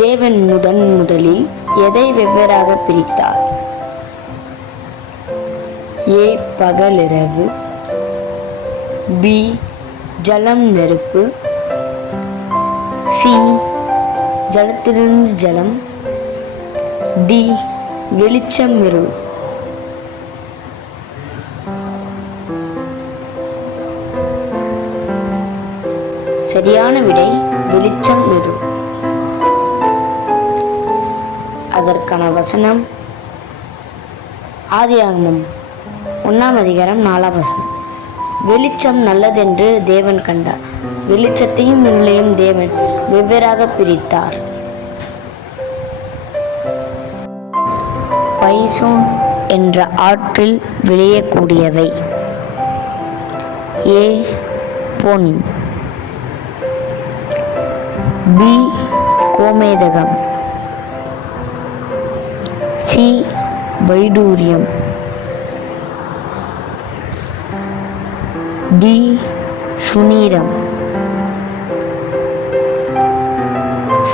தேவன் முதலில் எதை வெவ்வேறாக பிரித்தார்? ஏ பகலிரவு, பி ஜலம் நெருப்பு, சி ஜலத்திலிருந்து ஜலம், டி வெளிச்சம் இருள். சரியான விடை வெளிச்சம் இருள். அதற்கான வசனம் ஆதியாகமம் 1:4. வெளிச்சம் நல்லதென்று தேவன் கண்டார், வெளிச்சத்தையும் இருளையும் தேவன் வெவ்வேறாக பிரித்தார். பைசோன் என்ற ஆற்றில் விளையக்கூடியவை: ஏ பொன், பி கோமேதகம், சி வைடூரியம், டி சுனீரம்.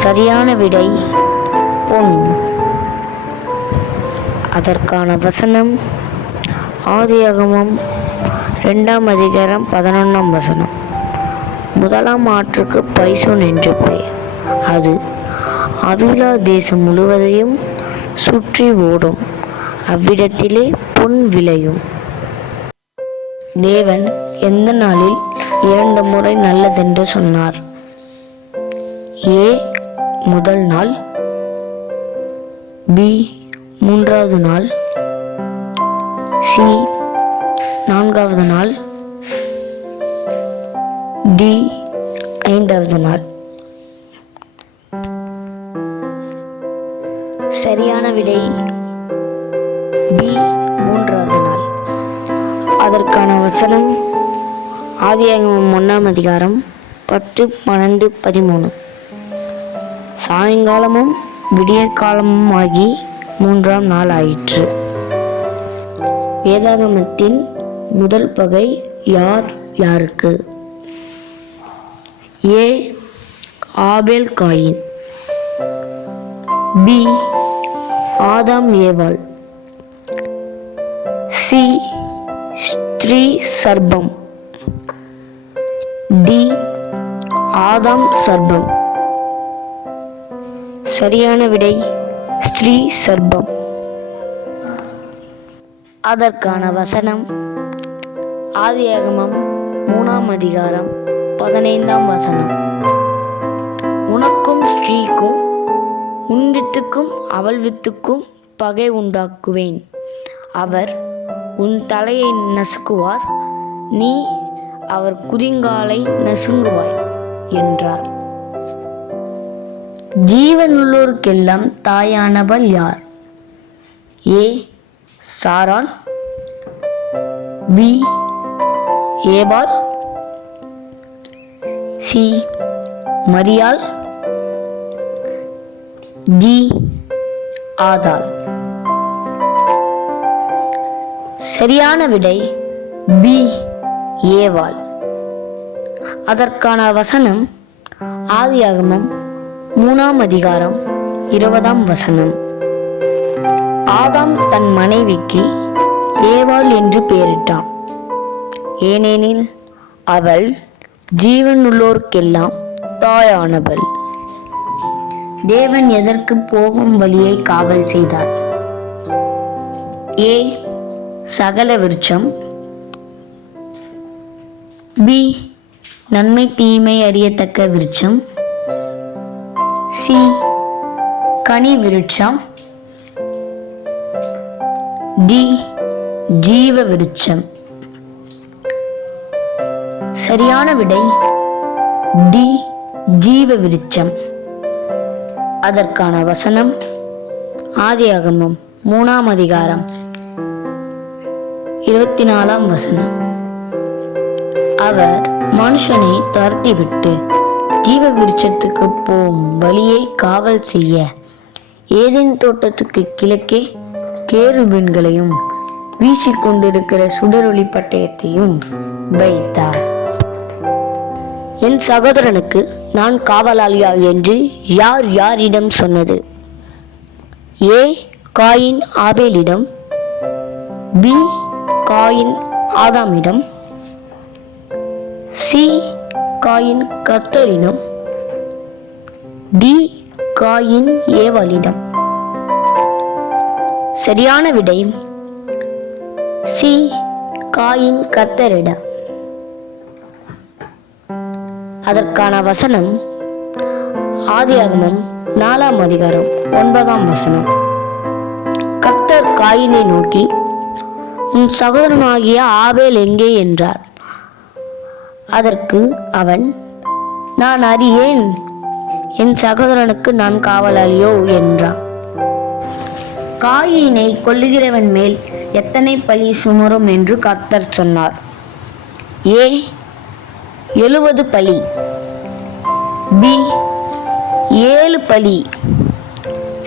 சரியான விடை பொன். அதற்கான வசனம் ஆதியாகமம் 2:11. முதலாம் ஆற்றுக்கு பைசோன் என்று பெயர். அது அவிலா தேசம் முழுவதையும் சுற்றி ஓடும். அவ்விடத்திலே பொன் விளையும். தேவன் எந்த நாளில் 2 முறை நல்லதென்று சொன்னார்? ஏ முதல் நாள், பி 3வது நாள், சி 4வது நாள், டி 5வது நாள். சரியான விடை பி 3வது நாள். அதற்கான வசனம் ஆதியாகமம் 1:10, 12, 13. சாயங்காலமும் விடியற்காலமும் ஆகி 3ஆம் நாள் ஆயிற்று. வேதாகமத்தின் முதல் பகை யார் யாருக்கு? ஏ ஆபேல் காயின், பி ஆதாம் ஏவாள், சி ஸ்திரீ சர்ப்பம், டி ஆதாம் சர்ப்பம். சரியான விடை ஸ்திரீ சர்ப்பம். அதற்கான வசனம் ஆதியாகமம் 3:15. உனக்கும் ஸ்திரீக்கும் உன் வித்துக்கும் அவள் வித்துக்கும் பகை உண்டாக்குவேன். அவர் உன் தலையை நசுக்குவார், நீ அவர் குதிங்காலை நசுங்குவாய் என்றார். ஜீவனுள்ளோருக்கெல்லாம் தாயானவள் யார்? ஏ சாராள், பி ஏபாள், சி மரியாள், டி ஆதாள். சரியான விடை பி ஏவாள். அதற்கான வசனம் ஆதியாகமம் 3:20. ஆதாம் தன் மனைவிக்கு ஏவாள் என்று பெயரிட்டான், ஏனெனில் அவள் ஜீவனுள்ளோருக்கெல்லாம் தாயானவள். தேவன் எதற்கு போகும் வழியை காவல் செய்தார்? ஏ சகல விருட்சம், பி நன்மை தீமை அறியத்தக்க விருட்சம், சி கனி விருட்சம், டி ஜீவ விருட்சம். சரியான விடை டி ஜீவ விருட்சம். அதற்கான வசனம் ஆதியாகமம் 3:24. அவர் மனுஷனை துரத்திவிட்டு ஜீவ விருட்சத்துக்கு போகும் வழியை காவல் செய்ய ஏதேன் தோட்டத்துக்கு கிழக்கே கேருபீன்களையும் வீசிக்கொண்டிருக்கிற சுடரொளி பட்டயத்தையும் வைத்தார். என் சகோதரனுக்கு நான் காவலாளியா என்று யார் யாரிடம் சொன்னது? ஏ காயின் ஆபேலிடம், பி காயின் ஆதாமிடம், சி காயின் கர்த்தரிடம், டி காயின் ஏவாளிடம். சரியான விடை சி காயின் கர்த்தரிடம். அதற்கான வசனம் ஆதியாகமம் 4ஆம் அதிகாரம் 9ஆம் வசனம். கர்த்தர் காயினை நோக்கி, உன் சகோதரனாகிய ஆபேல் எங்கே என்றார். அதற்கு அவன், நான் அறியேன், என் சகோதரனுக்கு நான் காவலாளியோ என்றான். காயினை கொல்லுகிறவன் மேல் எத்தனை பழி சுமரும் என்று கர்த்தர் சொன்னார்? ஏ 70 பழி, பி 7 பழி,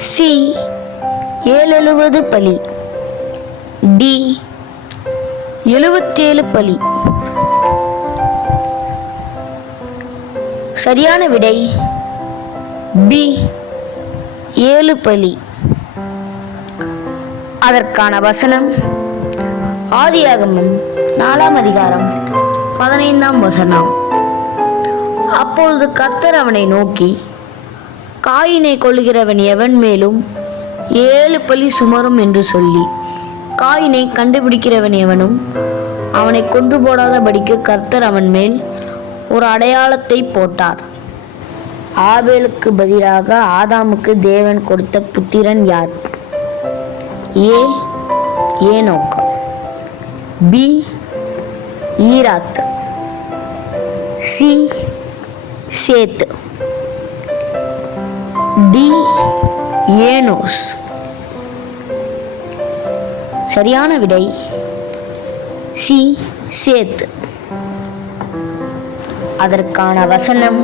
சி 770 பழி, டி 77 பழி. சரியான விடை பி 7 பழி. அதற்கான வசனம் ஆதியாகமம் 4ஆம் அதிகாரம் 15ஆம் வசனம். அப்பொழுது கர்த்தர் அவனை நோக்கி, காயினை கொல்லுகிறவன் எவன் மேலும் 7 பழி சுமரும் என்று சொல்லி, காயினை கண்டுபிடிக்கிறவன் எவனும் அவனை கொன்று போடாதபடிக்கு கர்த்தர் அவன் மேல் ஒரு அடையாளத்தை போட்டார். ஆபேலுக்கு பதிலாக ஆதாமுக்கு தேவன் கொடுத்த புத்திரன் யார்? ஏ ஏனோக், பி ஈராத், சி சேத், டி ஏனோஸ். சரியான விடை சி சேத். அதற்கான வசனம்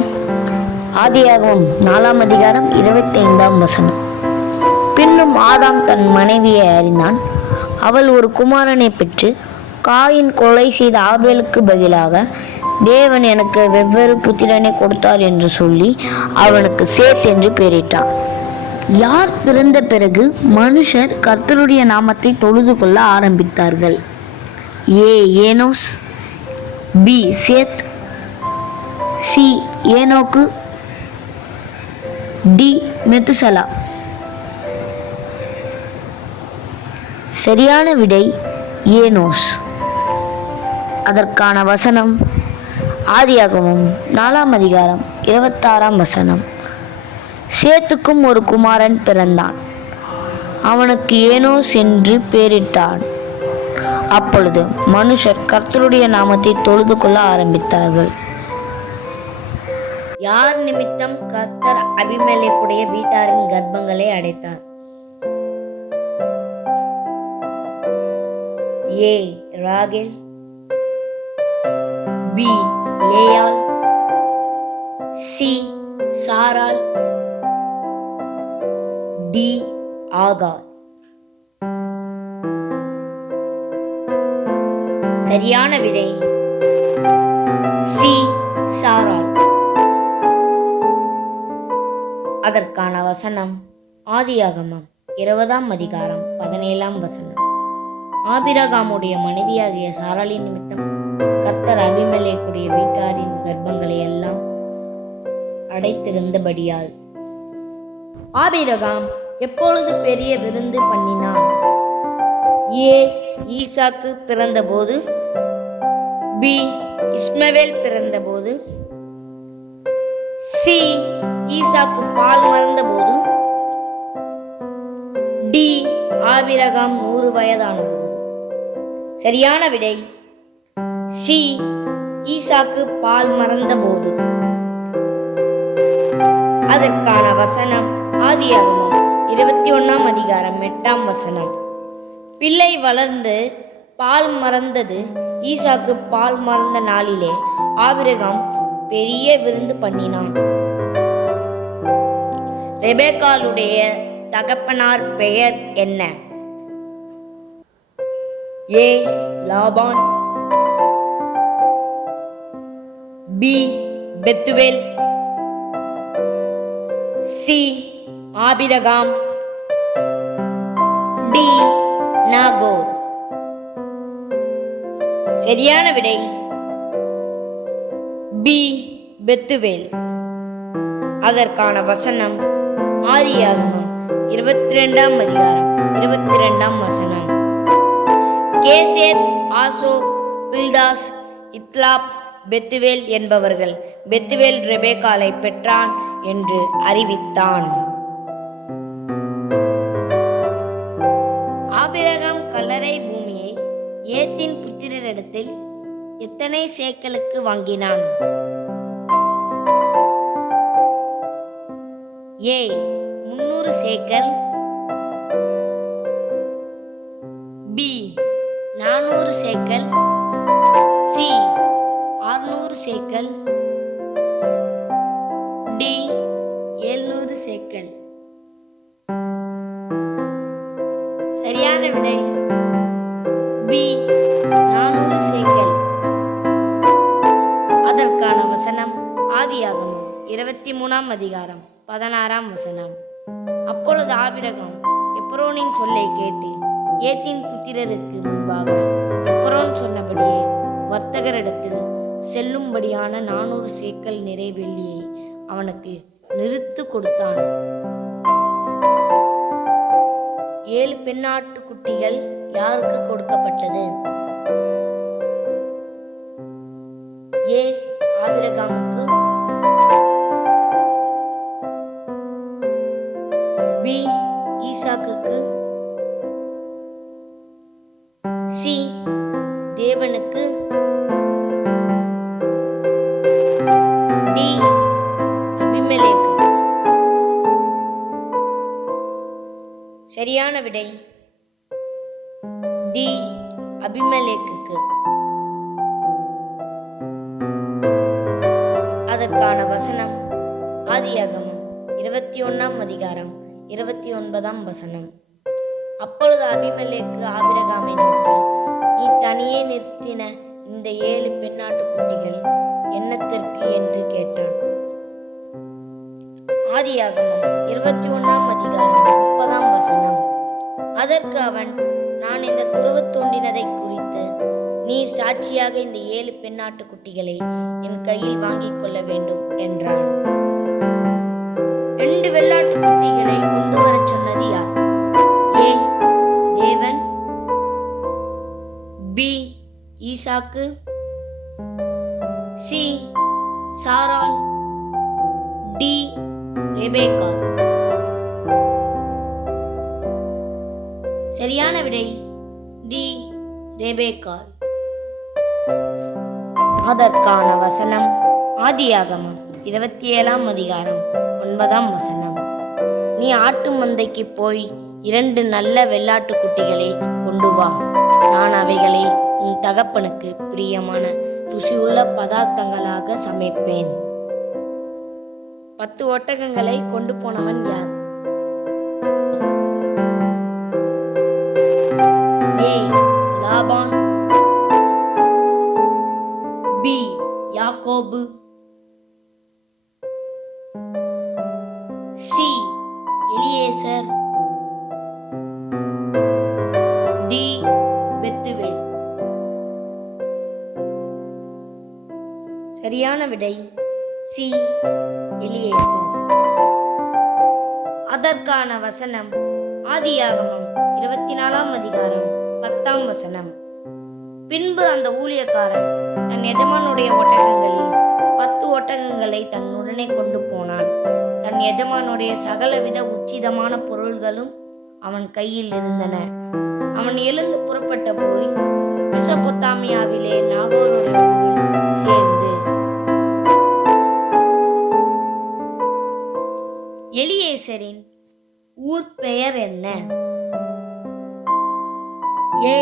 ஆதியாகமம் 4ஆம் அதிகாரம் 25ஆம் வசனம். பின்னும் ஆதாம் தன் மனைவியை அறிந்தான். அவள் ஒரு குமாரனை பெற்று, காயின் கொலை செய்த ஆபேலுக்கு பதிலாக தேவன் எனக்கு வெவ்வேறு புத்திரனை கொடுத்தார் என்று சொல்லி அவனுக்கு சேத் என்று பெயரிட்டான். யார் பிறந்த பிறகு மனுஷர் கர்த்தருடைய நாமத்தை தொழுது கொள்ள ஆரம்பித்தார்கள்? ஏ ஏனோஸ், பி சேத், சி ஏனோக்கு, டி மெத்துசலா. சரியான விடை ஏனோஸ். அதற்கான வசனம் ஆதியாகமம் 4ஆம் அதிகாரம் 26ஆம் வசனம். சேத்துக்கும் ஒரு குமாரன் பிறந்தான். அவனுக்கு ஏனோஸ் என்று பெயரிட்டான். அப்பொழுது மனுஷர் கர்த்தருடைய நாமத்தை தொழுது கொள்ள ஆரம்பித்தார்கள். யார் நிமித்தம் கர்த்தர் அபிமெலேக்குடைய வீட்டாரின் கர்ப்பங்களை அடைத்தார்? ஏ ராகேல், பி லேயாள், சி சாராள், டி ஆகார். சரியான விடை சி சாராள். அதற்கான வசனம் ஆதியாகமம் 20ஆம் அதிகாரம் 17ஆம் வசனம். ஆபிரகாமுடைய மனைவியாகிய சாராளின் நிமித்தம் கர்த்தர் அபிமெலேக்குடைய வீட்டாரின் கர்ப்பங்களை எல்லாம் அடைத்திருந்தபடியால். ஆபிரகாம் எப்பொழுது பெரிய விருந்து பண்ணினான்? ஏ ஈசாக்கு பிறந்தபோது, பி இஸ்மவேல் பிறந்தபோது, சி ஈசாக்கு பால் மறந்தபோது, டி ஆபிரகாம் 100 வயதான போது. சரியான விடை சி ஈசாக்கு பால் மறந்தபோது. அதற்கான வசனம் ஆதியாகமம் 21ஆம் அதிகாரம் 8ஆம் வசனம். பிள்ளை வளர்ந்து பால் மறந்தது. ஈசாக்கு பால் மறந்த நாளிலே ஆபிரகாம் பெரிய விருந்து பண்ணினான். ரெபெக்காளுடைய தகப்பனார் பெயர் என்ன? A Laban, B Bethuel, C Abraham, D Nahor. சரியான விடை பி பெத்துவேல். அதற்கான வசனம் ஆதியாகமம் 22ஆம் அதிகாரம் 22ஆம் வசனம். கேசேத், ஆசோ, பில்தாஸ், இத்லாப், பெத்துவேல் என்பவர்கள் பெத்துவேல் ரெபேக்காலை பெற்றான் என்று அறிவித்தான். ஆபிரகாம் கல்லறை பூமியை ஏத்தின் புத்திரரிடத்தில் எத்தனை சேக்கலுக்கு வாங்கினான்? ஏ 300 சேக்கல், பி 400 சேக்கல், சி 600 சேக்கல், டி 700 சேக்கல். சரியான விடை பி 400 சேக்கல். அதற்கான வசனம் ஆதியாகமம் 23ஆம் அதிகாரம் 16ஆம் வசனம். அப்பொழுது ஆபிரகாம் எப்ரோனின் சொல்லை கேட்டு ஏத்தின் புத்திரருக்கு முன்பாக எப்ரோன் சொன்னபடியே வர்த்தகரிடத்தில் செல்லும்படியான 400 சேக்கல் நிறை வெள்ளியை அவனுக்கு நிறுத்து கொடுத்தான். 7 பெண்ணாட்டு குட்டிகள் யாருக்கு கொடுக்கப்பட்டது? ஏ ஆபிரகாமுக்கு, பி ஈசாக்குக்கு, சி தேவனுக்கு, டி அபிமெலேக்கு. சரியான விடை டி அபிமெலேக்குக்கு. அதற்கான வசனம் ஆதியாகமம் 21ஆம் அதிகாரம் 29ஆம் வசனம். அப்பொழுது அபிமெலேக்கு ஆபிரகாமை நோக்கி, நீ தனியே நிறுத்தின இந்த 7 பெண்ணாட்டு குட்டிகள் என்னத்திற்கு என்று கேட்டான். ஆதியாகமம் 21ஆம் அதிகாரம் 30ஆம் வசனம். அதற்கு அவன், நான் இந்த துறவு தோண்டினதை குறித்து நீர் சாட்சியாக இந்த 7 பெண்ணாட்டு குட்டிகளை என் கையில் வாங்கிக் கொள்ள வேண்டும் என்றான். 2 வெள்ளாட்டு குட்டிகளை கொண்டு வரச் சொன்னது யார்? ஏ தேவன், பி ஈசாக்கு, சி சாராள், டி ரெபேக்கா. சரியான விடை டி ரெபேக்காள். அதற்கான வசனம் ஆதியாகமம் 27ஆம் அதிகாரம் 9ஆம் வசனம். நீ ஆட்டு மந்தைக்கு போய் 2 நல்ல வெள்ளாட்டு குட்டிகளை கொண்டு வா. நான் அவைகளை உன் தகப்பனுக்கு பிரியமான ருசியுள்ள பதார்த்தங்களாக சமைப்பேன். 10 ஒட்டகங்களை கொண்டு போனவன் யார்? ஏ லாபான், பி யாக்கோபு, சி எலியேசர், டி பெத்துவேல். சரியான விடை சி எலியேசர். அதற்கான வசனம் ஆதியாகமம் 24ஆம் அதிகாரம் 10ஆம் வசனம். பின்பு அந்த ஊழியக்காரன் தன் எஜமானுடைய ஒட்டகங்களில் 10 ஒட்டகங்களை தன்னுடனே கொண்டு போனான். தன் எஜமானுடைய சகலவித உச்சிதமான பொருள்களும் அவன் கையில் இருந்தன. அவன் எழுந்து புறப்பட்ட போய் மெசொப்பொத்தாமியாவிலே நாகோருடைய ஊரில் சேர்ந்து. எலியேசரின் ஊர் பெயர் என்ன? ஏ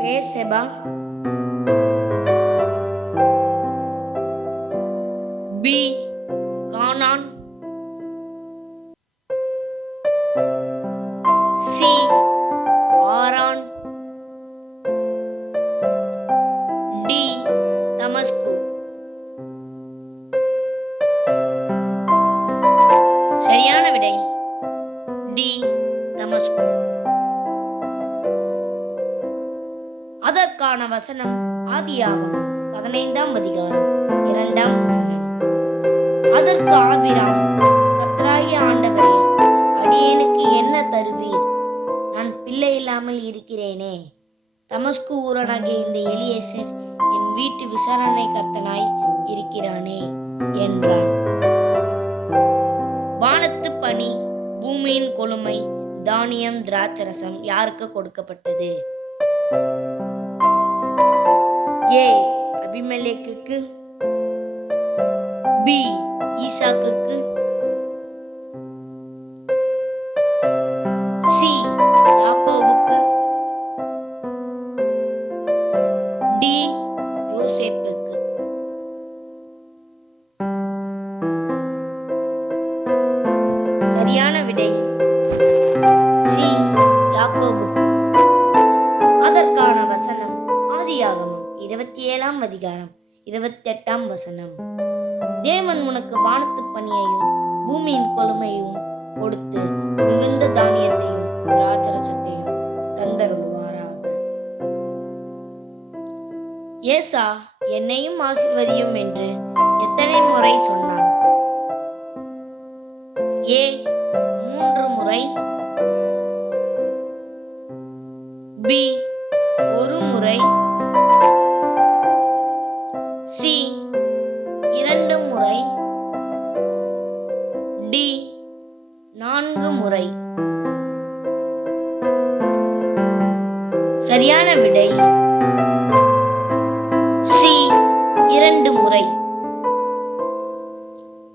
பேர்செபா, பி கானான், சி ஆரான், டி தமஸ்கு. டி. தமஸ்கு. அதற்கான வசனம் ஆதியாகமம் 15ஆம் அதிகாரம் 2ஆம் வசனம். அதற்கு ஆபிராம், கர்த்தராகிய ஆண்டவரே, அடியேனுக்கு என்ன தருவீர்? நான் பிள்ளை இல்லாமல் இருக்கிறேனே. தமஸ்கு ஊரனாகிய இந்த எலியேசர் என் வீட்டு விசாரணை கர்த்தனாய் இருக்கிறானே என்றான். வானத்து பனி, பூமியின் கொழுமை, தானியம், திராட்சரசம் யாருக்கு கொடுக்கப்பட்டது? ஏ. அபிமெலேக்குக்கு. பி. ஈசாக்குக்கு. சி. யாக்கோபுக்கு. டி. யோசேப்புக்கு. சரியான விடை சி. யாக்கோபுக்கு. அதற்கான வசனம் ஆதியாகமம் 27ஆம் அதிகாரம் 28ஆம் வசனம். தேவன் உனக்கு வானத்து பனியையும் பூமியின் கொழுமையும் கொடுத்து மிகுந்த தானியத்தையும் திராட்சரசத்தையும் தந்தருள்வாராக. ஏசா என்னையும் ஆசீர்வதியும் என்று எத்தனை முறை சொன்னான்? ஏ. 3 முறை. பி. 1 முறை. சி. 2 முறை. டி. 4 முறை. சரியான விடை சி. 2 முறை.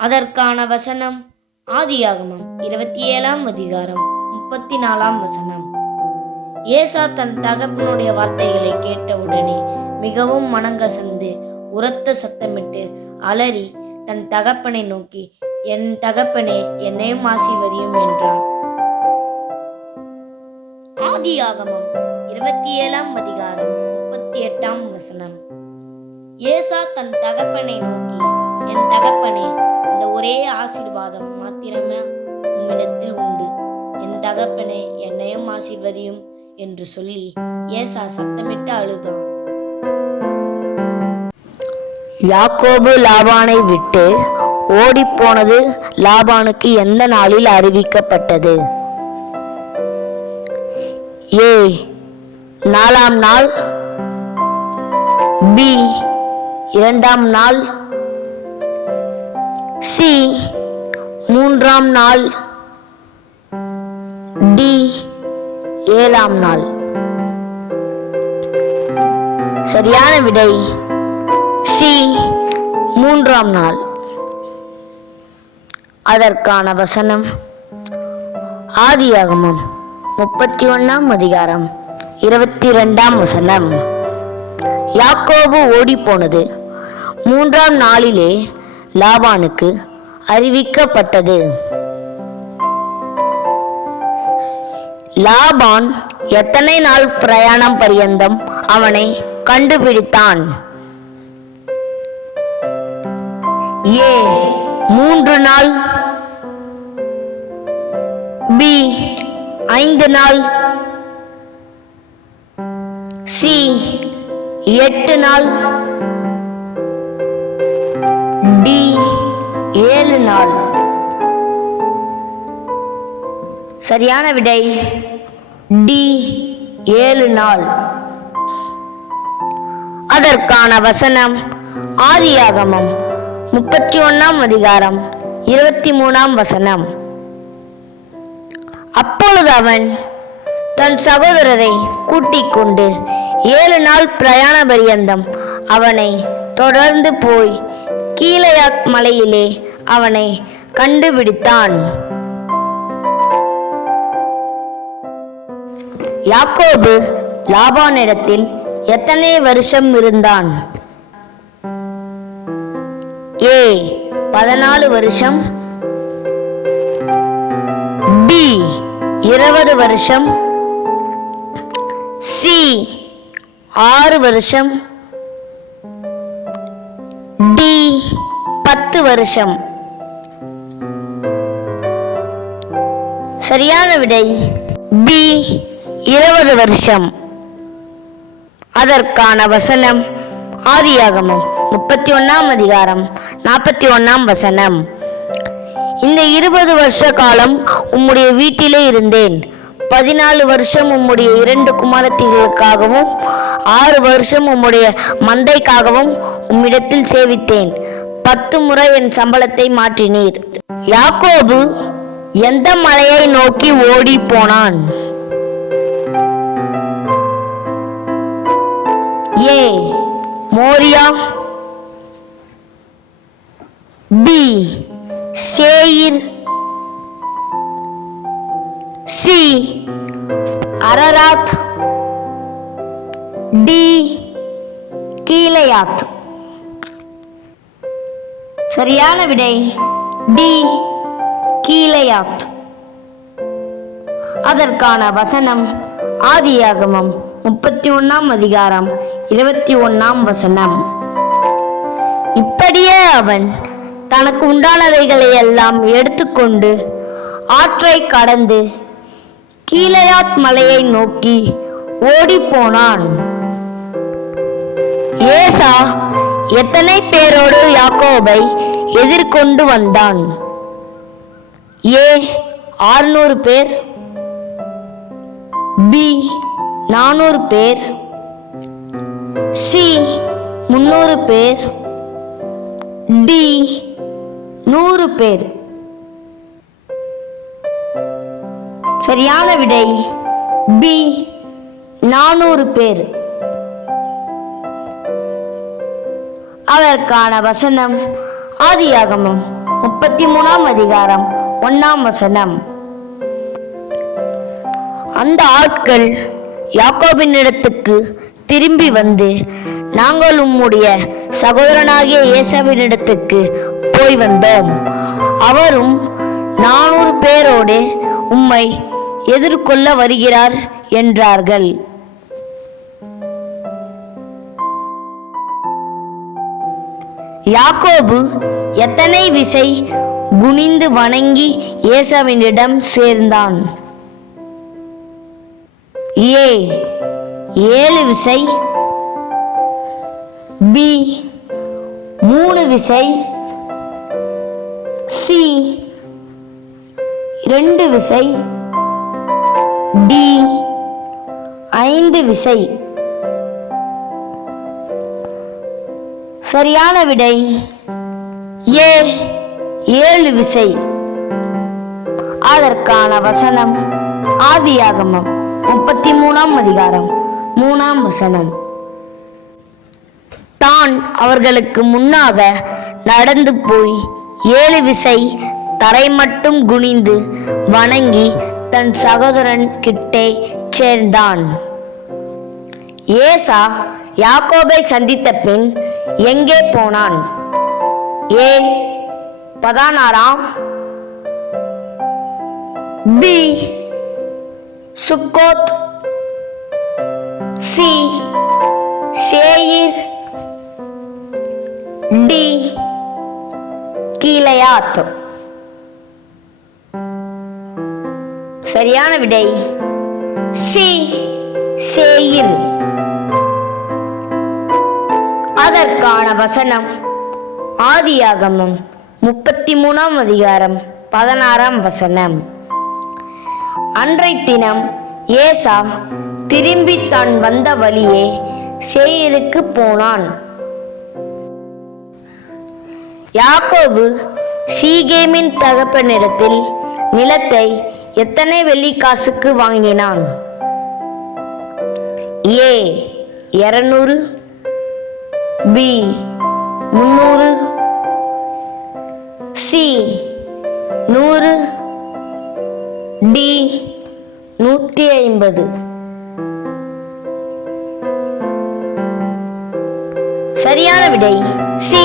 அதற்கான வசனம் ஆதியாகமம் 27ஆம் அதிகாரம் 34ஆம் வசனம். ஏசா தன் தகப்பனுடைய வார்த்தைகளை கேட்டவுடனே மிகவும் மனங்கசந்து உரத்த சத்தமிட்டு அலறி தன் தகப்பனை நோக்கி, என் தகப்பனே, என்னையும் ஆசீர்வதியும் என்றான். ஆதியாகமம் 27ஆம் அதிகாரம் 38ஆம் வசனம். ஏசா தன் தகப்பனை நோக்கி, என் தகப்பனே, இந்த ஒரே ஆசீர்வாதம் மாத்திரமே உம்மிடத்தில் உண்டு. என் தகப்பனே, என்னையும் ஆசீர்வதியும் என்று சொல்லி ஏசா சத்தமிட்டு அழுதான். யாக்கோபு லாபானை விட்டு ஓடிப்போனது லாபானுக்கு எந்த நாளில் அறிவிக்கப்பட்டது? ஏ. 4ஆம் நாள். பி. 2ஆம் நாள். சி. 3ஆம் நாள். டி. 7ஆம் நாள். சரியான விடை சி. 3ஆம் நாள். அதற்கான வசனம் ஆதியாகமம் 31ஆம் அதிகாரம் 22ஆம் வசனம். யாக்கோபு ஓடிப்போனது 3ஆம் நாளிலே லாபானுக்கு அறிவிக்கப்பட்டது. லாபான் எத்தனை நாள் பிரயாணம் பரியந்தம் அவனை கண்டுபிடித்தான்? ஏ. 3 நாள். பி. 5 நாள். சி. 8 நாள். டி. 7 நாள். சரியான விடை டி. 7 நாள். அதற்கான வசனம் ஆதியாகமம் 31ஆம் அதிகாரம் 23ஆம் வசனம். அப்பொழுது அவன் தன் சகோதரரை கூட்டிக் கொண்டு 7 நாள் பிரயாண பரியந்தம் அவனை தொடர்ந்து போய் கீலேயாத் மலையிலே அவனை கண்டுபிடித்தான். யாக்கோபு லாபானிடத்தில் எத்தனை வருஷம் இருந்தான்? ஏ. 14 வருஷம். பி. 20 வருஷம். சி. 6 வருஷம். டி. 10 வருஷம். சரியான விடை பி 20 வருஷம். அதற்கான வசனம் ஆதியாகமம் 31 அதிகாரம் 41 வசனம். இந்த 20 வருஷ காலம் உம்முடைய வீட்டிலே இருந்தேன். 14 வருஷம் உம்முடைய 2 குமாரத்திகளுக்காகவும் 6 வருஷம் உம்முடைய மந்தைக்காகவும் உம்மிடத்தில் சேவித்தேன். 10 முறை என் சம்பளத்தை மாற்றினீர். யாக்கோபு எந்த மலையை நோக்கி ஓடி போனான்? ஏ மோரியா, பி சேயீர், சி அரராத், டி கீலேயாத். சரியான விடை டி கீலேயாத். அதற்கான வசனம் ஆதியாகமம் 31 அதிகாரம் 21 வசனம். இப்படியே அவன் தனக்கு உண்டானவைகளை எல்லாம் எடுத்துக்கொண்டு ஆற்றை கடந்து கீலேயாத் மலையை நோக்கி ஓடி போனான். ஏசா எத்தனை பேரோடு யாக்கோபை எதிர்கொண்டு வந்தான்? ஏ 600 பேர், பி 400 பேர், சி 300 பேர், டி 100 பேர். சரியான விடை பி 400 பேர். அதற்கான வசனம் ஆதியாகமம் 33 அதிகாரம் 1 வசனம். அந்த ஆட்கள் யாக்கோபினிடத்துக்கு திரும்பி வந்து, நாங்கள் உம்முடைய சகோதரனாகிய ஏசாவினிடத்துக்கு போய் வந்தோம். அவரும் 400 பேரோடு உம்மை எதிர்கொள்ள வருகிறார் என்றார்கள். யாக்கோபு எத்தனை விசை குனிந்து வணங்கி ஏசாவினிடம் சேர்ந்தான்? ஏ 7 விசை, பி 3 விசை, சி 2 விசை, டி 5 விசை. சரியான விடை ஏ 7 விசை. அதற்கான வசனம் ஆதியாகமம் 33 அதிகாரம் 3 வசனம். தான் அவர்களுக்கு முன்னாக நடந்து போய் 7 விசை தரை மட்டும் குனிந்து வணங்கி தன் சகோதரன் கிட்டே சேர்ந்தான். ஏசா யாக்கோபை சந்தித்த பின் எங்கே போனான்? ஏ பதானாராம், பி சுக்கோத், சி சேயீர், டி கீலேயாத். சரியான விடை சி சேயீர். அதற்கான வசனம் ஆதியாகமம் 33 அதிகாரம் 16 வசனம். அன்றைய தினம் ஏசா திரும்பி தான் வந்த வழியே சேயீருக்கு போனான். யாக்கோபு சீகேமின் தகப்பனிடத்தில் நிலத்தை எத்தனை வெள்ளிக்காசுக்கு வாங்கினான்? ஏ 200, பி 300, சி 100, டி 150. சரியான விடை சி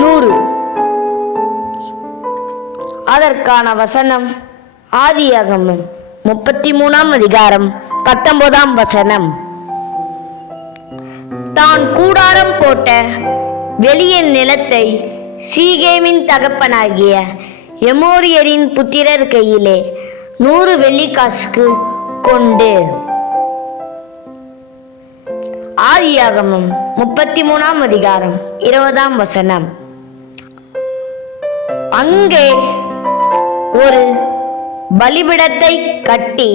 100. அதற்கான வசனம் ஆதியாகமம் 33 அதிகாரம் 19 வசனம். தான் கூடாரம் போட்ட வெளிய நிலத்தை சீகேமின் தகப்பனாகிய எமோரியரின் புத்திரர் கையிலே 100 வெள்ளிக்காசுக்கு கொண்டு. ஆதியாகமம் 33 அதிகாரம் 20 அங்கே ஒரு பலிபிடத்தை கட்டி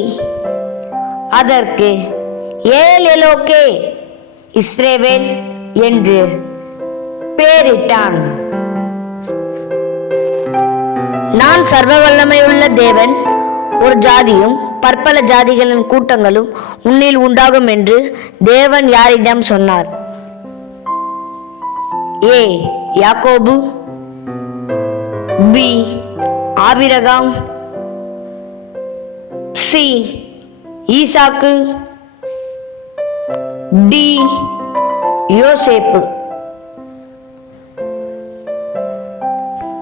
அதற்கு ஏலெலோகே இஸ்ரவேல் என்று பெயரிட்டான். நான் சர்வ வல்லமையுள்ள தேவன், ஒரு ஜாதியும் பற்பல ஜாதிகளின் கூட்டங்களும் உன்னில் உண்டாகும் என்று தேவன் யாரிடம் சொன்னார்? ஏ யாக்கோபு, பி ஆபிரகாம், சி ஈசாக்கு, டி யோசேப்பு.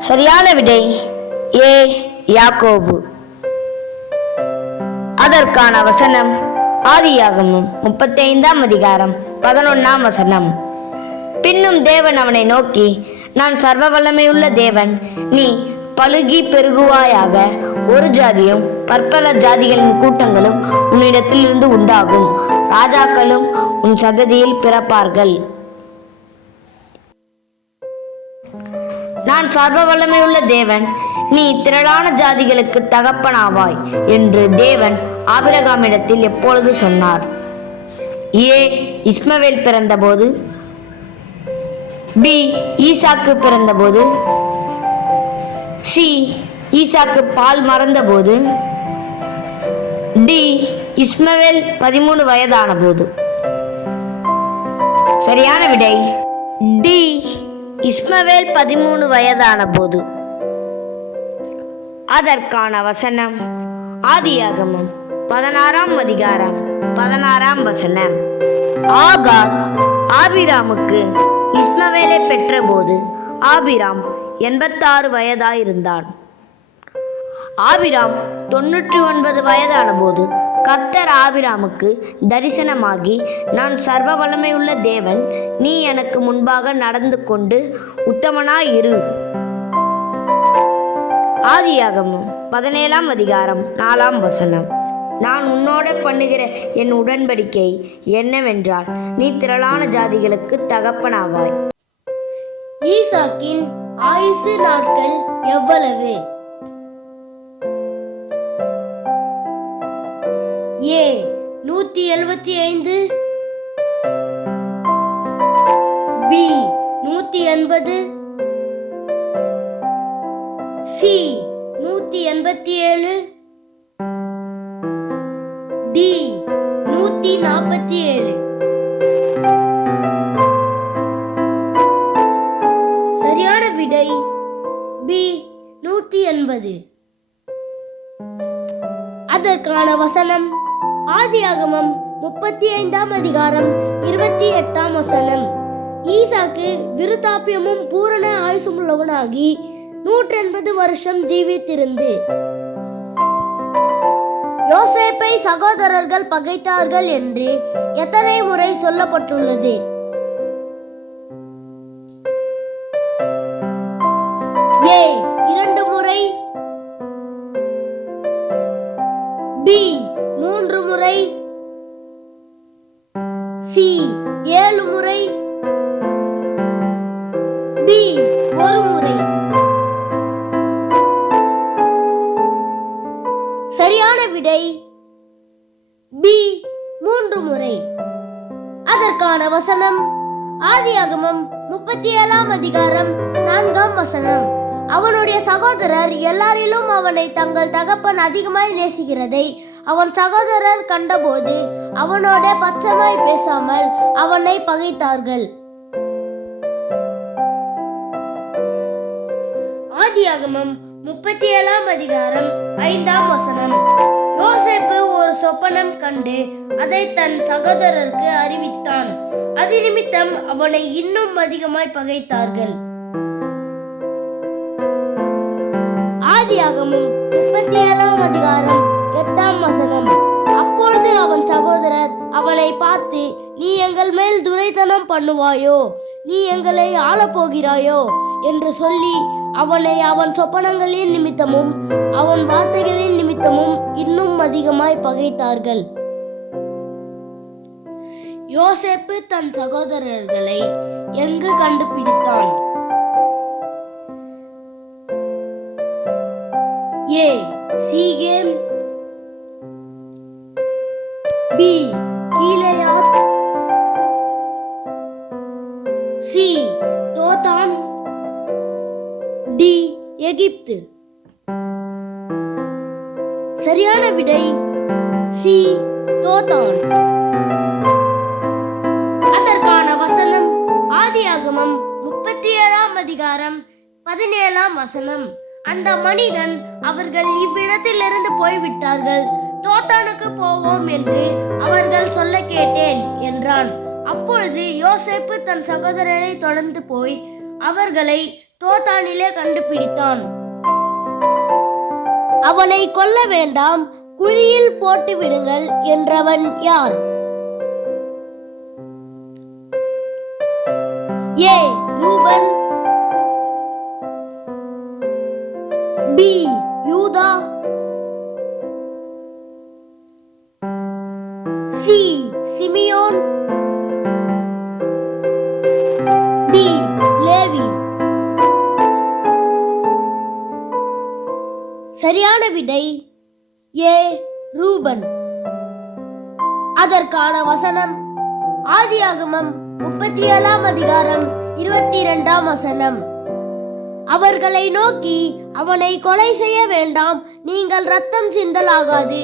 சரியான விடை ஏ யாக்கோபு. அதற்கான வசனம் ஆதியாகமம் 35 அதிகாரம் 11. பின்னும் தேவன் அவனை நோக்கி, நான் சர்வ வல்லமையுள்ள தேவன், நீ பலுகி பெருகுவாயாக, ஒரு ஜாதியும் பற்பல ஜாதிகளின் கூட்டங்களும் உன்னிடத்தில் இருந்து உண்டாகும், ராஜாக்களும் உன் சந்ததியில் பிறப்பார்கள். நான் சர்வ வல்லமையுள்ள தேவன், நீ திரளான ஜாதிகளுக்கு தகப்பனாவாய் என்று தேவன் ஆபிரகாமிடத்தில் எப்பொழுது சொன்னார்? ஏ இஸ்மவேல் பிறந்தபோது, பி ஈசாக்கு பிறந்தபோது, சி ஈசாக்கு பால் மறந்தபோது, டி இஸ்மவேல் 13 வயதான போது. சரியான விடை டி இஸ்மவேல் 13 வயதான போது. அதற்கான வசனம் ஆதியாகமம் 16 அதிகாரம் 16. ஆகார் ஆபிராமுக்கு இஸ்மவேலை பெற்றபோது ஆபிராம் 86 வயதாயிருந்தான். ஆபிராம் 99 வயதான போது கர்த்தர் ஆபிராமுக்கு தரிசனமாகி, நான் சர்வ வல்லமையுள்ள தேவன், நீ எனக்கு முன்பாக நடந்து கொண்டு உத்தமனாயிரு. ஆதியாகமம் 17 அதிகாரம் 4. நான் உன்னோட பண்ணுகிற என் உடன்படிக்கை என்னவென்றால், நீ திரளான ஜாதிகளுக்கு தகப்பனாவாய். ஈசாக்கின் ஆயுசு நாட்கள் எவ்வளவு? ஏ 175, பி 180, சி 187, டி 147. சரியான விடை பி 180. அதற்கான வசனம் ஆதியாகமம் 35 அதிகாரம் 28. ஈசாக்கு விருத்தாப்பியமும் பூரண ஆயுசுமுள்ளவனாகி 180 வருஷம் ஜீவித்திருந்து, யோசேப்பை சகோதரர்கள் பகைத்தார்கள் என்று எத்தனை முறை சொல்லப்பட்டுள்ளது? ஏ 2 முறை, பி 3 முறை, சி 7 முறை, டி 1 முறை. சரியான விடை பி 3 முறை. அதற்கான வசனம் ஆதியாகமம் 37 அதிகாரம் 4. அவனுடைய சகோதரர் எல்லாரிலும் அவனை தங்கள் தகப்பன் அதிகமாய் நேசிக்கிறதை அவன் சகோதரர் கண்டபோது அவனோட பச்சமாய் பேசாமல் அவனை பகைத்தார்கள். ஆதியாகமம் 37 அதிகாரம் 5. யோசேப்பு ஒரு சொப்பனம் கண்டு அதை தன் சகோதரருக்கு அறிவித்தான். அது நிமித்தம் அவனை இன்னும் அதிகமாய் பகைத்தார்கள். ஆதியாகமம் 37 அதிகாரம் 8. அப்பொழுது அவன் சகோதரர் அவனை பார்த்து, நீ எங்கள் மேல் துரைத்தனம் பண்ணுவாயோ, நீ எங்களை ஆளப்போகிறாயோ என்று சொல்லி அவனை அவன் சொப்பனங்களின் நிமித்தமும் அவன் வார்த்தைகளின் நிமித்தமும் இன்னும் அதிகமாய் பகைத்தார்கள். யோசேப்பு தன் சகோதரர்களை எங்கு கண்டுபிடித்தான்? ஏ. சீகேம், பி. கீலேயாத், சி. தோதான், டி. எகிப்து. சரியான விடை சி. தோதான். அதற்கான வசனம் ஆதியாகமம் 37 அதிகாரம் 17 வசனம். அந்த மனிதன், அவர்கள் இவ்விடத்திலிருந்து போய்விட்டார்கள், தோத்தானுக்கு போவோம் என்று அவர்கள் சொல்ல கேட்டேன் என்றான். அப்பொழுது யோசேப்பு தன் சகோதரரை தொடர்ந்து போய் அவர்களை தோத்தானிலே கண்டுபிடித்தான். அவனை கொல்ல வேண்டாம், குழியில் போட்டு விடுங்கள் என்றவன் யார்? A. Reuben, B. Judah, C. Simeon, D. Levi. சரியான விடை ஏ. ரூபன். அதற்கான வசனம் ஆதியாகமம் 37 அதிகாரம் 22 வசனம். அவர்களை நோக்கி, அவனை கொலை செய்ய வேண்டாம், நீங்கள் இரத்தம் சிந்தலாகாது,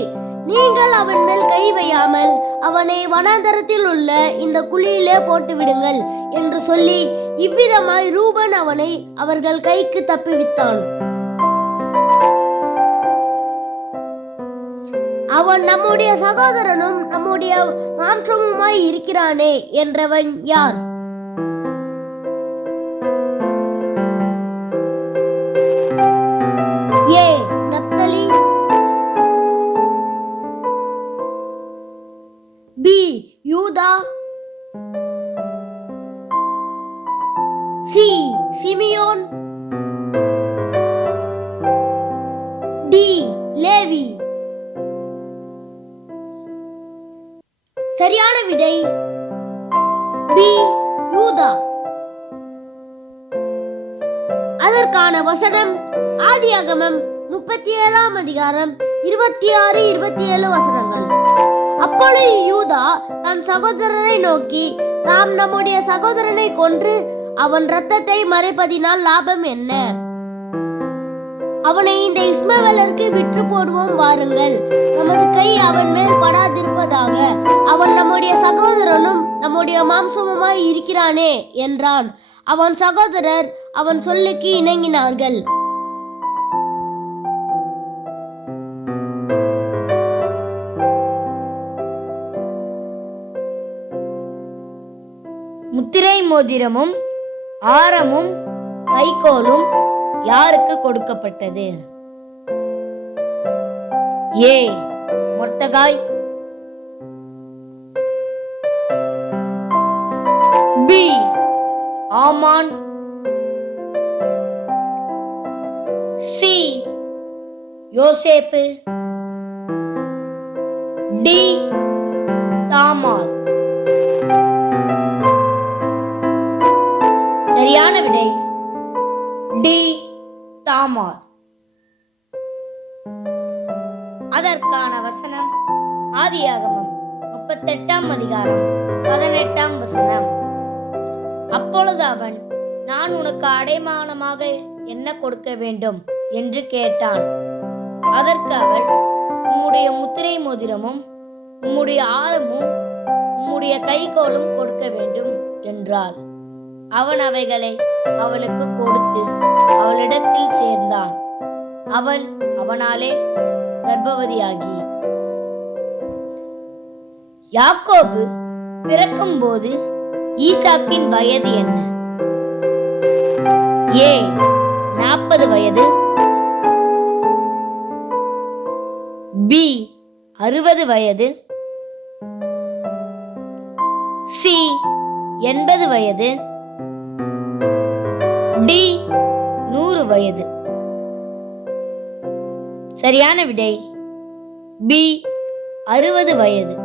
நீங்கள் அவன் மேல் கை வையாமல் அவனை வனாந்தரத்தில் உள்ள இந்த குழியிலே போட்டு விடுங்கள் என்று சொல்லி இவ்விதமாய் ரூபன் அவனை அவர்கள் கைக்கு தப்புவித்தான். அவன் நம்முடைய சகோதரனும் நம்முடைய மாம்சமுமாய் இருக்கிறானே என்றவன் யார்? A. Naphtali, B. Judah, C. Simeon, D. Levi. சரியான விடை பி. யூதா. அதற்கான வசனம் ஆதியாகமம் 37 அதிகாரம் 26, 27 வசனங்கள். அப்பொழுது யூதா தன் சகோதரரை நோக்கி, நாம் நம்முடைய சகோதரனை கொன்று அவன் இரத்தத்தை மறைப்பதினால் லாபம் என்ன? அவனை இந்த இஸ்மவேலருக்கு விற்று போடுவோம் வாருங்கள், நமது கை அவன் மேல் படாதிருப்பதாக, அவன் நம்முடைய சகோதரனும் நம்முடைய மாம்சமுமாய் இருக்கிறானே என்றான். அவன் சகோதரர் அவன் சொல்லுக்கு இணங்கினார்கள். முத்திரை மோதிரமும் ஆரமும் கைக்கோலும் யாருக்கு கொடுக்கப்பட்டது? ஏ. மொர்தெகாய், பி. ஆமான், சி. யோசேப்பு, டி. தாமார். சரியான விடை டி. தாமார். அதற்கான வசனம் ஆதியாகமம் 38 அதிகாரம் 18 வசனம். அப்பொழுது அவன், நான் உனக்கு அடைமானமாக என்ன கொடுக்க வேண்டும் என்று கேட்டான். அதற்கு அவள், உம்முடைய முத்திரை மோதிரமும் உம்முடைய ஆரமும் உம்முடைய கைகோலும் கொடுக்க வேண்டும் என்றாள். அவன் அவைகளை அவளுக்கு கொடுத்து அவளிடத்தில் சேர்ந்தான். அவள் அவனாலே கர்ப்பவதியாகி. யாக்கோபு பிறக்கும்போது ஈசாக்கின் வயது என்ன? ஏ. 40 வயது, பி. 60 வயது, சி. 80 வயது, டி. 100 வயது. சரியான விடை பி 60 வயது.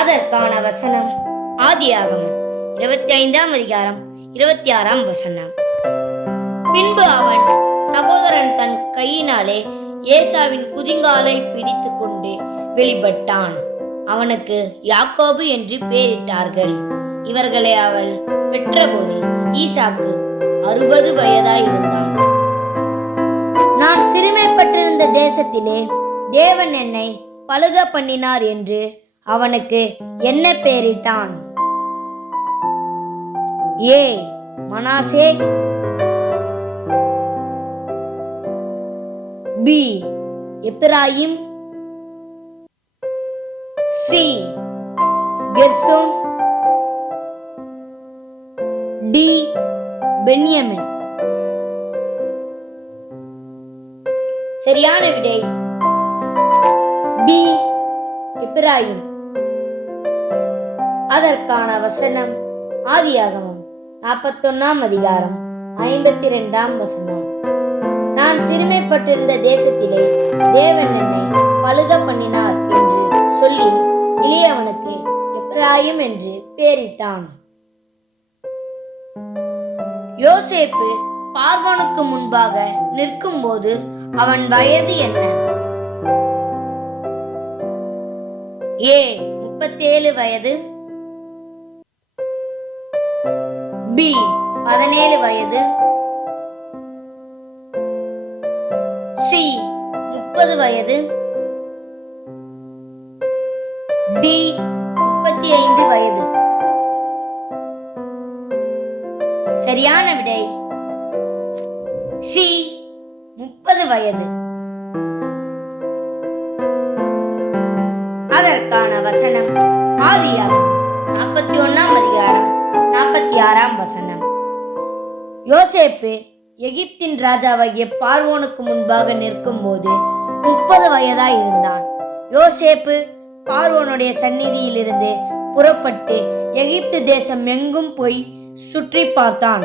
அதற்கான வசனம் ஆதியாகமம் 25ஆம் அதிகாரம் 26ஆம் வசனம். பின்பு அவன் சகோதரன் தன் கையினாலே ஏசாவின் குதிங்காலை பிடித்து கொண்டு வெளிப்பட்டான். அவனுக்கு யாக்கோபு என்று பெயரிட்டார்கள். இவர்களை அவள் பெற்றபோது ஈசாக்கு 60 வயதாயிருந்தான். நான் சிறுமைப்பட்டிருந்த தேசத்திலே தேவன் என்னை பலுக பண்ணினார் என்று அவனுக்கு என்ன பெயரிட்டான்? A Manasseh, B Ephraim, C Gershon, D Benjamin. சரியான விடை பி எப்பிராயிம். அதற்கான வசனம் ஆதியாகமம் 41ஆம் அதிகாரம் 52ஆம் வசனம். நான் சிறுமைப்பட்டிருந்த தேசத்திலே தேவன் என்னை பலுக பண்ணினார் என்று சொல்லி இளையவனுக்கு எப்பிராயிம் என்று பெயரிட்டான். யோசேப்பு பார்வோனுக்கு முன்பாக நிற்கும்போது அவன் வயது என்ன? ஏ 37 வயது, பி 17 வயது, சி 30 வயது, டி 35 வயது. சரியான விடை சி 30 வயது. அதற்கான வசனம் ஆதியாகமம் 41ஆம் அதிகாரம் 46ஆம் வசனம். யோசேப்பு எகிப்தின் ராஜாவாகிய பார்வோனுக்கு முன்பாக நிற்கும்போது 30 வயதாய் இருந்தான். யோசேப்பு பார்வோனுடைய சந்நிதியிலிருந்து புறப்பட்டு எகிப்து தேசம் எங்கும் போய் சுற்றி பார்த்தான்.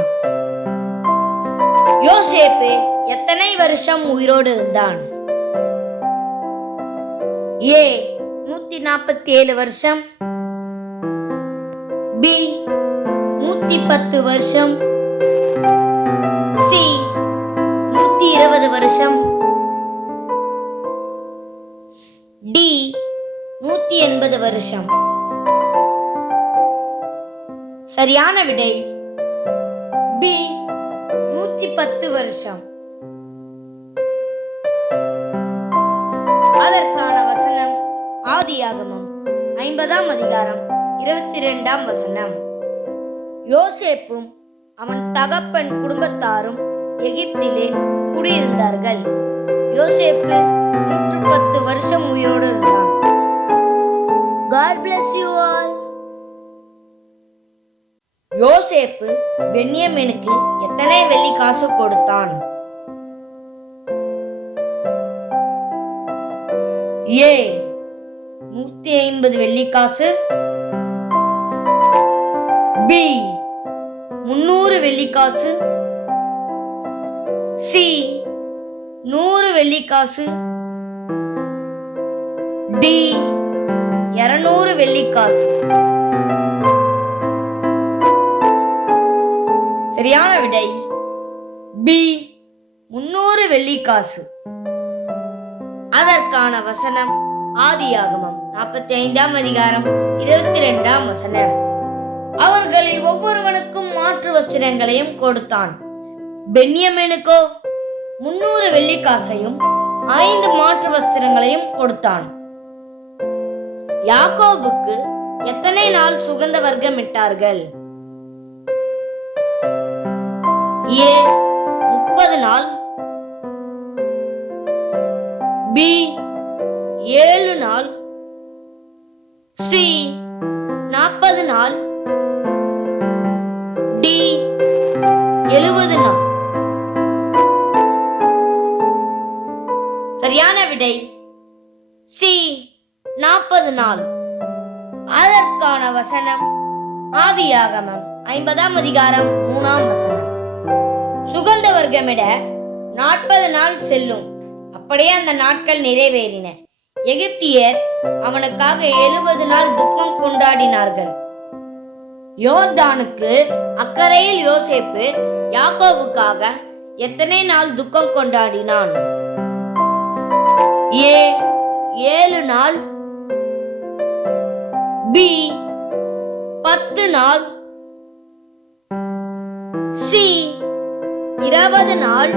யோசேப்பு எத்தனை வருஷம் உயிரோடு இருந்தான்? ஏ 147 வருஷம், பி 110 வருஷம், சி 120 வருஷம், டி 180 வருஷம். சரியான விடை பி 110 வருஷம். அதற்கான வசனம் ஆதியாகமம் 50ஆம் அதிகாரம் 22ஆம் வசனம். யோசேப்பும் அவன் தகப்பன் குடும்பத்தாரும் எகிப்திலே குடியிருந்தார்கள். யோசேப்பு 110 வருஷம் உயிரோடு இருந்தான். God bless you all. யோசேப்பு பென்யமீனுக்கு எத்தனை வெள்ளி காசு கொடுத்தான்? ஏ 150 வெள்ளிக்காசு, பி 300 வெள்ளிக்காசு, சி 100 வெள்ளிக்காசு, டி 200 வெள்ளிக்காசு. சரியான விடை பி 300 வெள்ளிக்காசு. அதற்கான வசனம் ஆதியாகமம் 45ஆம் அதிகாரம் 22ஆம் வசனம். அவர்களில் ஒவ்வொருவனுக்கும் மாற்று வஸ்திரங்களையும் கொடுத்தான். பென்யமீனுக்கோ 300 வெள்ளிக்காசையும் 5 மாற்று வஸ்திரங்களையும் கொடுத்தான். யாக்கோபுக்கு எத்தனை நாள் சுகந்த வர்க்கமிட்டார்கள்? ஏ 30 நாள், பி 7 நாள், சி 40 நாள், டி 70 நாள். சரியான விடை சி 40 நாள். அதற்கான வசனம் ஆதியாகமம் 50ஆம் அதிகாரம் 3ஆம் வசனம். சுகந்த வர்க்கமிட 40 நாள் செல்லும். அப்படியே அந்த நாட்கள் நிறைவேறின. எகிப்தியர் அவனுக்காக 70 நாள் துக்கம் கொண்டாடினார்கள். யோர்தானுக்கு அக்கறையில் யோசேப்பு யாக்கோபுக்காக எத்தனை நாள் துக்கம் கொண்டாடினான்? 7 நாள். B 10 நாள். C 20 நாள்.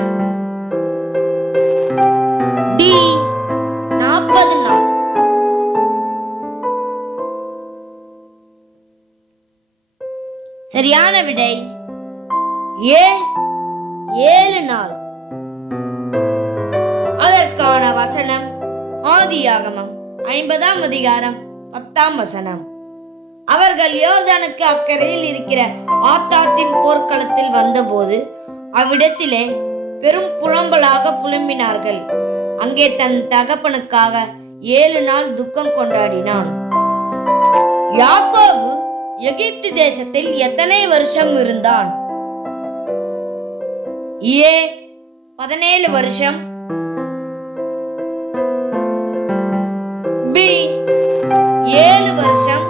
D 40 நாள். சரியான விடை 7 நாள். அதற்கான வசனம் ஆதியாகமம் 50ஆம் அதிகாரம் 10ஆம் வசனம். அவர்கள் யோர்தானுக்கு அக்கறையில் இருக்கிற ஆத்தாத்தின் போர்க்களத்தில் வந்தபோது அவ்விடத்திலே பெரும் புலம்பலாக புலம்பினார்கள். அங்கே தன் தகப்பனுக்காக 7 நாள் துக்கம் கொண்டாடினான். யாக்கோபு எகிப்து தேசத்தில் எத்தனை வருஷம் இருந்தான்? 17 வருஷம். B 7 வருஷம்.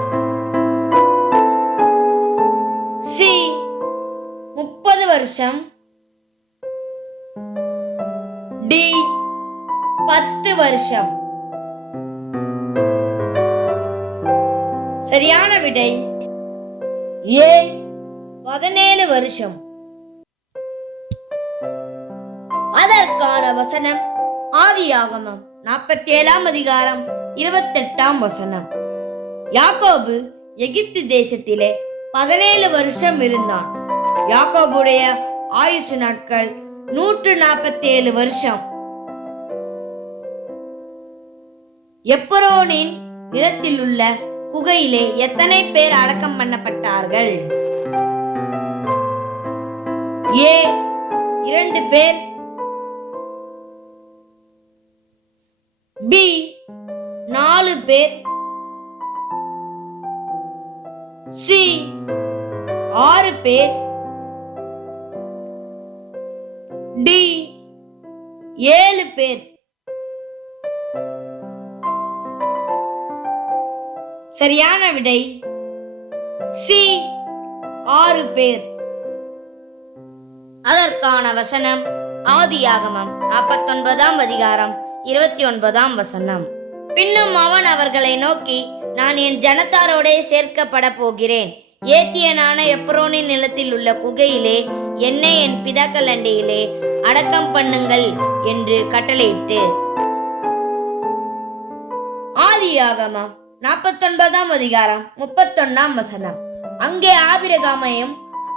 C 30 வருஷம். D 10 வருஷம். சரியான விடை 17 வருஷம். அதற்கான வசனம் ஆதியாகமம் 47ஆம் அதிகாரம் 28ஆம் வசனம். யாக்கோபு எகிப்து தேசத்திலே 17 வருஷம் இருந்தான். யாக்கோபுடைய ஆயுசு நாட்கள் 147 வருஷம். எப்ரோனின் நிலத்தில் உள்ள குகையிலே எத்தனை பேர் அடக்கம் பண்ணப்பட்டார்கள்? 2 பேர். B 4 பேர். C 6 பேர். D 7 பேர். சரியான விடை C 6 பேர். அதற்கான வசனம் ஆதியாகமம் 49ஆம் அதிகாரம் 29ஆம் வசனம். பின்னும் அவன் அவர்களை நோக்கி, நான் என் ஜனத்தாரோடே சேர்க்கப்பட போகிறேன். ஏத்தியனான எப்ரோனின் நிலத்தில் உள்ள குகையிலே என்னை என் பிதாக்கள் அண்டையிலே அடக்கம் பண்ணுங்கள் என்று கட்டளையிட்டு. ஆதியாகமம் 49ஆம் அதிகாரம் 31ஆம் வசனம். அங்கே ஆபிரகாமையும்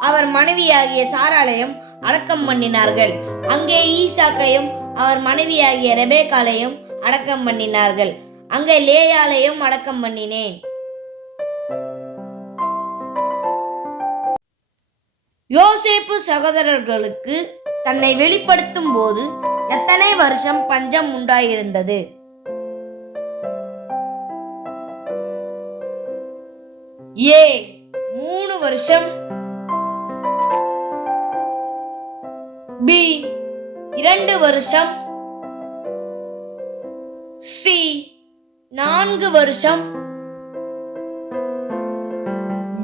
அவர் மனைவியாகிய சாராளையும் அடக்கம் பண்ணினார்கள். அங்கே ஈசாக்கையும் அவர் மனைவியாகிய ரெபேக்காளையும் அடக்கம் பண்ணினார்கள். அங்கே லேயாளையும் அடக்கம் பண்ணினேன். யோசேப்பு சகோதரர்களுக்கு தன்னை வெளிப்படுத்தும் போது எத்தனை வருஷம் பஞ்சம் உண்டாயிருந்தது? 3 வருஷம். B 2 வருஷம். C 4 வருஷம்.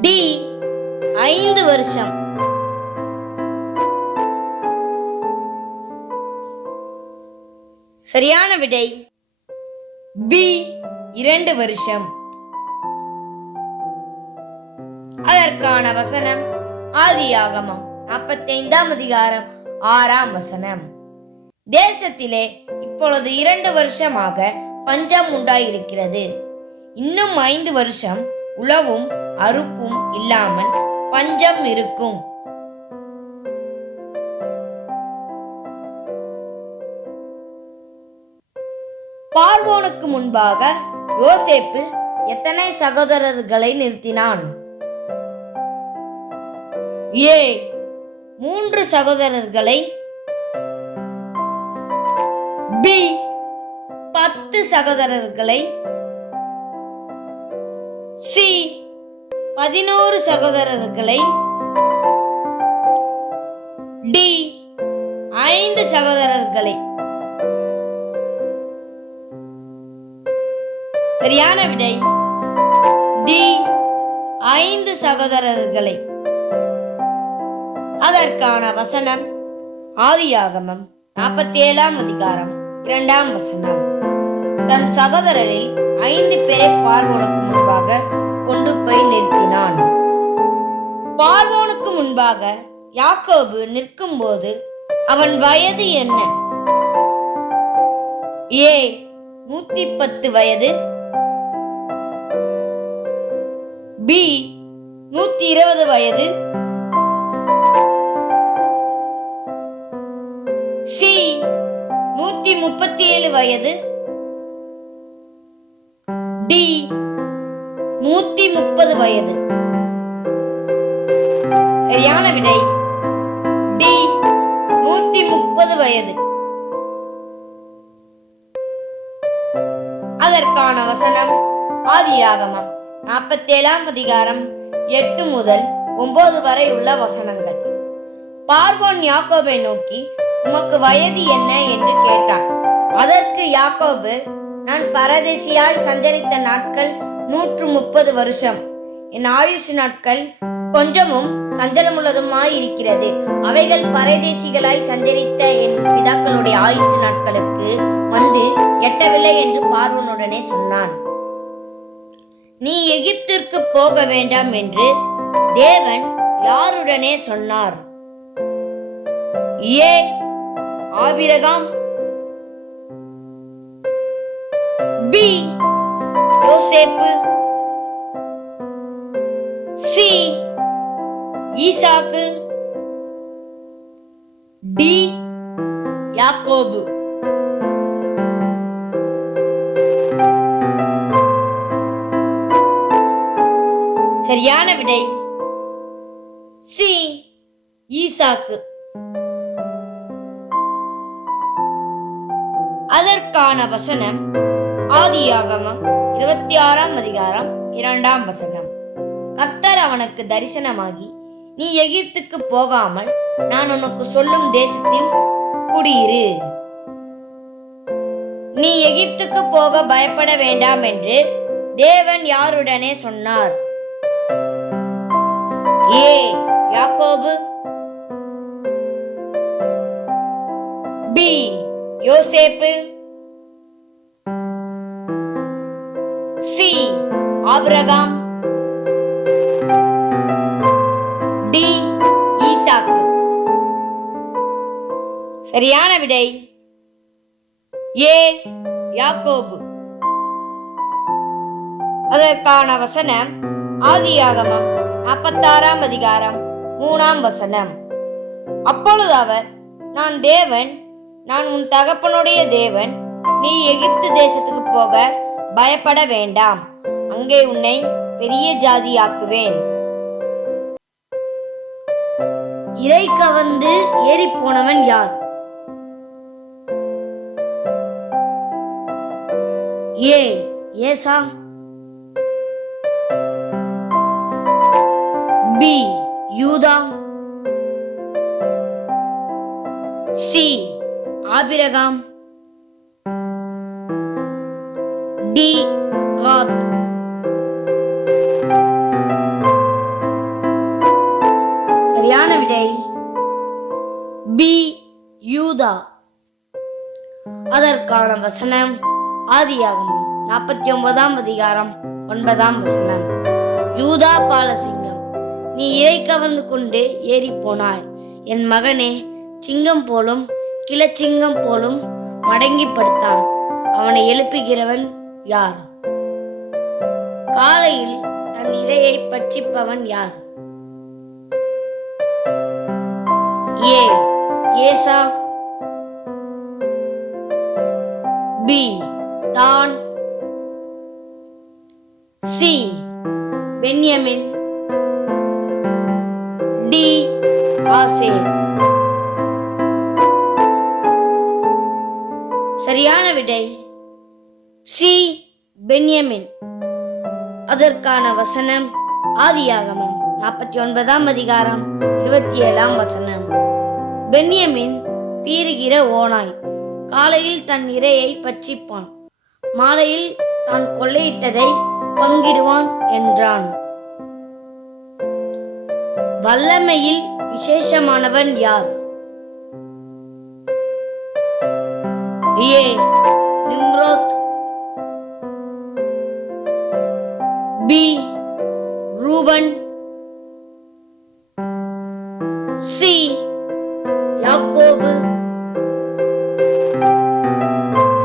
D 5 வருஷம். சரியான விடை B 2 வருஷம். அதற்கான வசனம் ஆதியாகமம் 45ஆம் அதிகாரம் 6ஆம் வசனம். தேசத்திலே இப்பொழுது 2 வருஷமாக பஞ்சம் உண்டாயிருக்கிறது. இன்னும் 5 வருஷம் உழவும் அறுப்பும் இல்லாமல் பஞ்சம் இருக்கும். பார்வோனுக்கு முன்பாக யோசேப்பு எத்தனை சகோதரர்களை நிறுத்தினான்? 3 சகோதரர்களை. B 10 சகோதரர்களை. C 11 சகோதரர்களை. டி 5 சகோதரர்களை. சரியான விடை டி 5 சகோதரர்களை. அதற்கான வசனம் ஆதியாகமம் 47ஆம் அதிகாரம் 2ஆம் வசனம். தன் சகோதரரில் 5 பேரை பார்வோனுக்கு முன்பாக கொண்டு போய் நிறுத்தினான். பார்வோனுக்கு முன்பாக யாக்கோபு நிற்கும்போது அவன் வயது என்ன? ஏ 110 வயது, பி 120 வயது, சி 137 வயது, டி 130 வயது. சரியான விடை டி 130 வயது. அதற்கான வசனம் ஆதியாகமம் 47ஆம் அதிகாரம் 8 முதல் 9 வரை உள்ள வசனங்கள். பார்வோன் யாக்கோபை நோக்கி, உமக்கு வயது என்ன என்று கேட்டான். அதற்கு யாக்கோபு, நான் பரதேசியாய் சஞ்சரித்த நாட்கள் 130 வருஷம். என் ஆயுசு நாட்கள் கொஞ்சமும் சஞ்சலமுள்ளதுமாய் இருக்கிறது. அவைகள் பரதேசிகளாய் சஞ்சரித்த என் பிதாக்களுடைய ஆயுசு நாட்களுக்கு வந்து எட்டவில்லை என்று பார்வோனுடனே சொன்னான். நீ எகிப்திற்கு போக வேண்டாம் என்று தேவன் யாருடனே சொன்னார்? ஏ ஆபிரகாம், பி யோசேப்பு, சி ஈசாக்கு, டி யாக்கோபு. சரியான விடை சி ஈசாக்கு. அதற்கான வசனம் ஆதியாகமம் 26ஆம் அதிகாரம் 2ஆம் வசனம். கர்த்தர் அவனுக்கு தரிசனமாகி, நீ எகிப்துக்கு போகாமல் நான் உனக்கு சொல்லும் தேசத்தில் குடியிரு. நீ எகிப்துக்கு போக பயப்பட வேண்டாம் என்று தேவன் யாருடனே சொன்னார்? ஏ யாக்கோபு, பி யோசேப்பு, சி ஆபிரகாம், டி ஈசாக்கு. சரியான விடை ஏ யாக்கோபு. அதற்கான வசனம் ஆதியாகமம் 46ஆம் அதிகாரம் 3ஆம் வசனம். அப்பொழுது அவர், நான் தேவன், நான் உன் தகப்பனுடைய தேவன். நீ எகிப்து தேசத்துக்கு போக பயப்பட வேண்டாம். அங்கே உன்னை பெரிய ஜாதியாக்குவேன். இறை கவர்ந்து ஏறி போனவன் யார்? ஏ ஏசா, B Judah, C Abraham, D காத். சரியான விடை பி யூதா. அதற்கான வசனம் ஆதியாகமம் 49ஆம் அதிகாரம் 9ஆம் வசனம். யூதா பாலசிங்கம், நீ இறை கவர்ந்து கொண்டு ஏறி போனாய். என் மகனே, சிங்கம் போலும் கிளச்சிங்கம் போலும் மடங்கி படுத்தான். அவனை எழுப்புகிறவன் யார்? காலையில் தன் இரையை பட்சிப்பவன் யார்? ஏ ஏசா, பி தான், சி பென்யமின், டி ஆசேர். சரியான விடை சி பென்யமின். அதற்கான வசனம் ஆதியாகமம் 49ஆம் அதிகாரம் 27ஆம் வசனம். பென்யமின் பீறுகிற ஓநாய். காலையில் தன் இரையை பட்சிப்பான், மாலையில் தான் கொள்ளையிட்டதை பங்கிடுவான் என்றான். வல்லமையில் விசேஷமானவன் யார்? ஏ. நிம்ரோத். பி. ரூபன். சி. யாக்கோபு.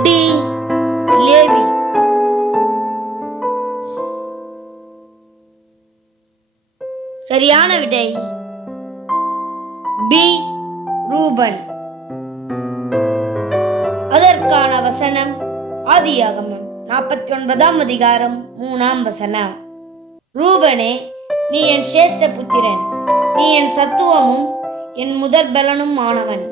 டி. லேவி. சரியான விடை பி. ரூபன். அதற்கான வசனம் ஆதியாகமம் 49ஆம் அதிகாரம் 3ஆம் வசனம். ரூபனே, நீ என் சிரேஷ்ட புத்திரன், நீ என் சத்துவமும் என் முதற் பலனும் ஆனவன்.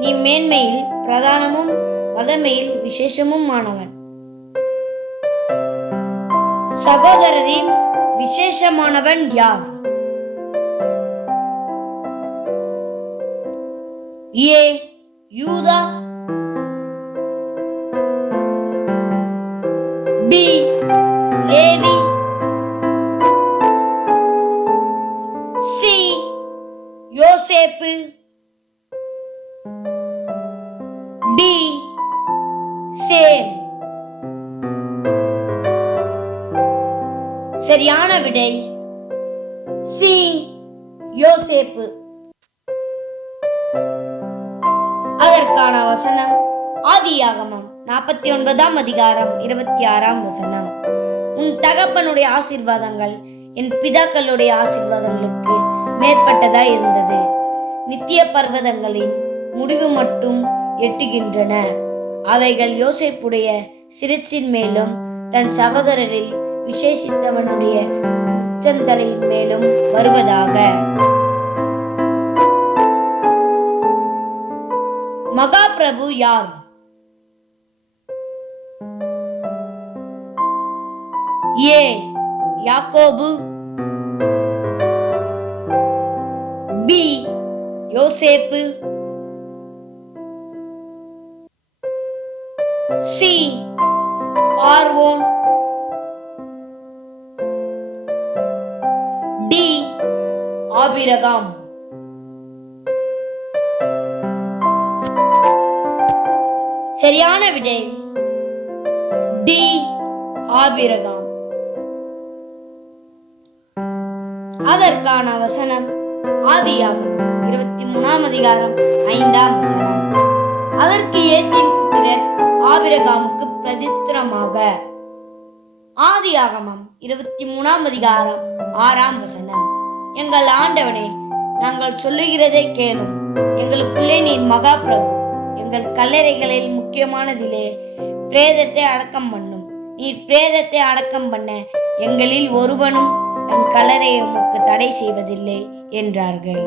நீ மேன்மையில் பிரதானமும் வல்லமையில் விசேஷமும் ஆனவன். சகோதரரின் விசேஷமானவன் யார்? ஏ. யூதா. பி. லேவி. சி. யோசேப்பு. டி. சேம். சரியான விடை சி. யோசேப்பு. அதற்கான வசனம் ஆதியாகமம் 49ஆம் அதிகாரம் 26ஆம் வசனம். உன் தகப்பனுடைய ஆசீர்வாதங்கள் என் பிதாக்களுடைய ஆசீர்வாதங்களுக்கு மேற்பட்டதாய் இருந்தது. நித்திய பர்வதங்களின் முடிவு மட்டும் எட்டுகின்றன. அவைகள் யோசேப்புடைய சிரசின் மேலும் தன் சகோதரரில் விசேஷித்தவனுடைய உச்சந்தலையின் மேலும் வருவதாக. மகாபிரபு யார்? ஏ. யாக்கோபு. பி. யோசேப்பு. சி. பார்வோன். டி. ஆபிரகாம். சரியான விடை டி. ஆபிரகாம். அதற்கான வசனம் ஆதியாகமம் 23ஆம் அதிகாரம் 5ஆம் வசனம். அதற்கு ஏத்தின் புத்திரர் ஆபிரகாமுக்கு பிரதித்திரமாக. ஆதியாகமம் 23ஆம் அதிகாரம் 6ஆம் வசனம். எங்கள் ஆண்டவனே, நாங்கள் சொல்லுகிறதை கேளும். எங்களுக்குள்ளே நீர் மகா பிரபு. எங்கள் கல்லறைகளில் முக்கியமானதிலே பிரேதத்தை அடக்கம் பண்ணும். நீர் பிரேதத்தை அடக்கம் பண்ண எங்களில் ஒருவனும் தன் கல்லறையை உமக்கு தடை செய்வதில்லை என்றார்கள்.